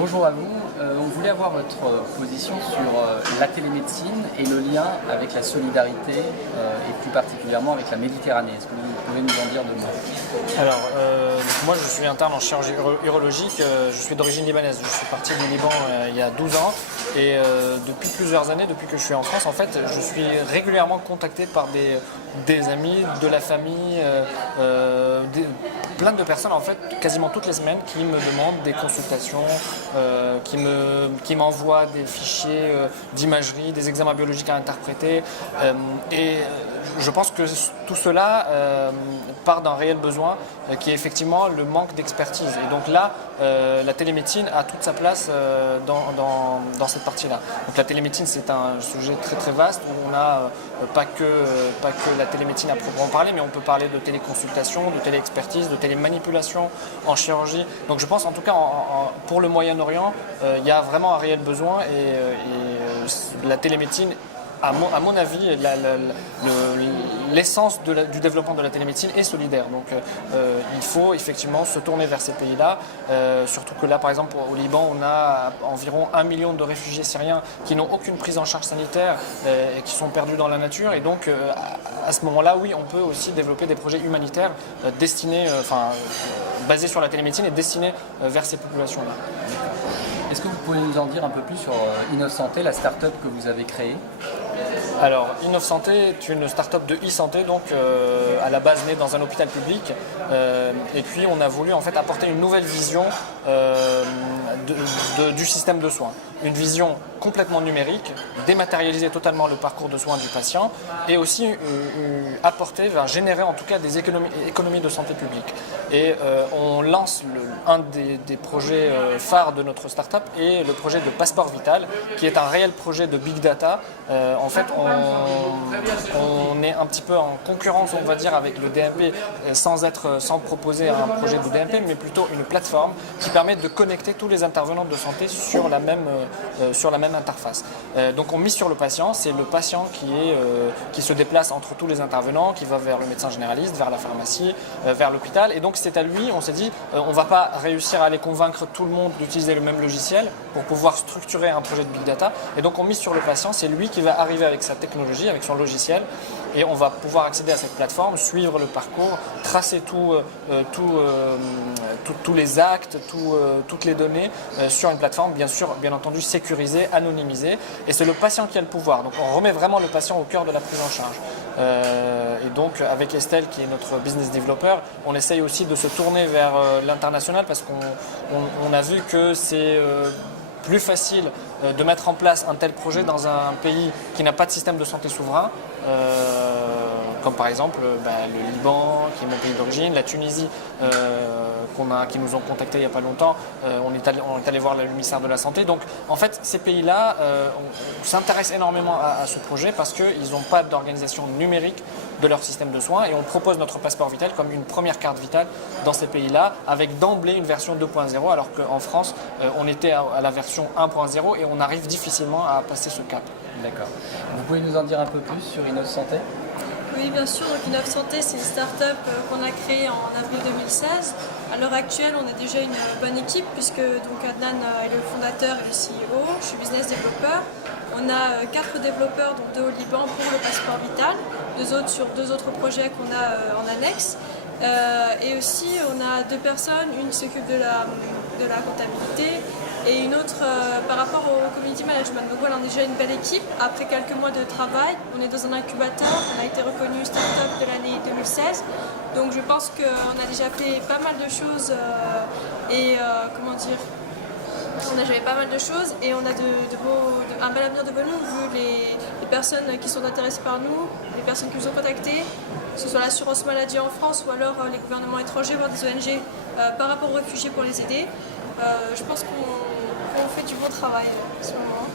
Bonjour à vous. On voulait avoir votre position sur la télémédecine et le lien avec la solidarité et plus particulièrement avec la Méditerranée. Est-ce que vous pouvez nous en dire deux mots? Alors, moi je suis interne en chirurgie urologique, je suis d'origine libanaise, je suis parti du Liban il y a 12 ans et depuis plusieurs années, depuis que je suis en France, en fait, je suis régulièrement contacté par des amis, de la famille, plein de personnes en fait, quasiment toutes les semaines qui me demandent des consultations, qui m'envoient des fichiers d'imagerie, des examens biologiques à interpréter et je pense que tout cela part d'un réel besoin qui est effectivement le manque d'expertise. Et donc là, la télémédecine a toute sa place dans cette partie-là. Donc la télémédecine, c'est un sujet très très vaste où on n'a pas que la télémédecine à proprement parler, mais on peut parler de téléconsultation, de téléexpertise, de télémanipulation en chirurgie. Donc je pense en tout cas pour le Moyen-Orient, il y a vraiment un réel besoin et la télémédecine, à mon avis, l'essence du développement de la télémédecine est solidaire. Donc il faut effectivement se tourner vers ces pays-là. Surtout que là, par exemple, au Liban, on a environ 1 million de réfugiés syriens qui n'ont aucune prise en charge sanitaire et qui sont perdus dans la nature. Et donc à ce moment-là, oui, on peut aussi développer des projets humanitaires basés sur la télémédecine et destinés vers ces populations-là. Est-ce que vous pouvez nous en dire un peu plus sur Innov'Santé, la start-up que vous avez créée? Alors, Innov'Santé est une start-up de e-santé, donc à la base née dans un hôpital public. Et puis, on a voulu en fait apporter une nouvelle vision du système de soins. Une vision complètement numérique, dématérialiser totalement le parcours de soins du patient et aussi générer en tout cas des économies de santé publique. Et on lance un des projets phares de notre start-up est le projet de Passeport Vital, qui est un réel projet de big data. En fait, on est un petit peu en concurrence, on va dire, avec le DMP, sans proposer un projet de DMP, mais plutôt une plateforme qui permet de connecter tous les intervenants de santé sur la même interface. Donc on mise sur le patient, c'est le patient qui se déplace entre tous les intervenants, qui va vers le médecin généraliste, vers la pharmacie, vers l'hôpital. Et donc c'est à lui, on s'est dit, on ne va pas réussir à aller convaincre tout le monde d'utiliser le même logiciel pour pouvoir structurer un projet de big data. Et donc on mise sur le patient, c'est lui qui va arriver avec sa technologie, avec son logiciel, et on va pouvoir accéder à cette plateforme, suivre le parcours, tracer tous les actes, toutes les données sur une plateforme, bien entendu sécurisée, anonymisée, et c'est le patient qui a le pouvoir. Donc on remet vraiment le patient au cœur de la prise en charge. Et donc avec Estelle, qui est notre business developer, on essaye aussi de se tourner vers l'international parce qu'on a vu que c'est plus facile de mettre en place un tel projet dans un pays qui n'a pas de système de santé souverain, comme par exemple le Liban, qui est mon pays d'origine, la Tunisie, qui nous ont contactés il n'y a pas longtemps, on est allé voir le ministère de la Santé. Donc en fait, ces pays-là s'intéressent énormément à ce projet parce qu'ils n'ont pas d'organisation numérique de leur système de soins et on propose notre passeport vital comme une première carte vitale dans ces pays-là avec d'emblée une version 2.0 alors qu'en France, on était à la version 1.0 et on arrive difficilement à passer ce cap. D'accord. Vous pouvez nous en dire un peu plus sur Innov'Santé? Oui, bien sûr. Donc Innov'Santé, c'est une start-up qu'on a créée en avril 2016. À l'heure actuelle, on est déjà une bonne équipe puisque donc Adnan est le fondateur et le CEO. Je suis business développeur. On a 4 développeurs, dont 2 au Liban pour le passeport vital, 2 autres sur 2 autres projets qu'on a en annexe. Et aussi, on a 2 personnes, une qui s'occupe de la comptabilité et une autre par rapport au community management. Donc voilà, on est déjà une belle équipe. Après quelques mois de travail, on est dans un incubateur. On a été reconnu Startup de l'année 2016. Donc je pense qu'on a déjà fait pas mal de choses on a joué pas mal de choses et on a un bel avenir devant nous vu les personnes qui sont intéressées par nous, les personnes qui nous ont contactés, que ce soit l'assurance maladie en France ou alors les gouvernements étrangers, voire des ONG par rapport aux réfugiés pour les aider. Je pense qu'on fait du bon travail en ce moment.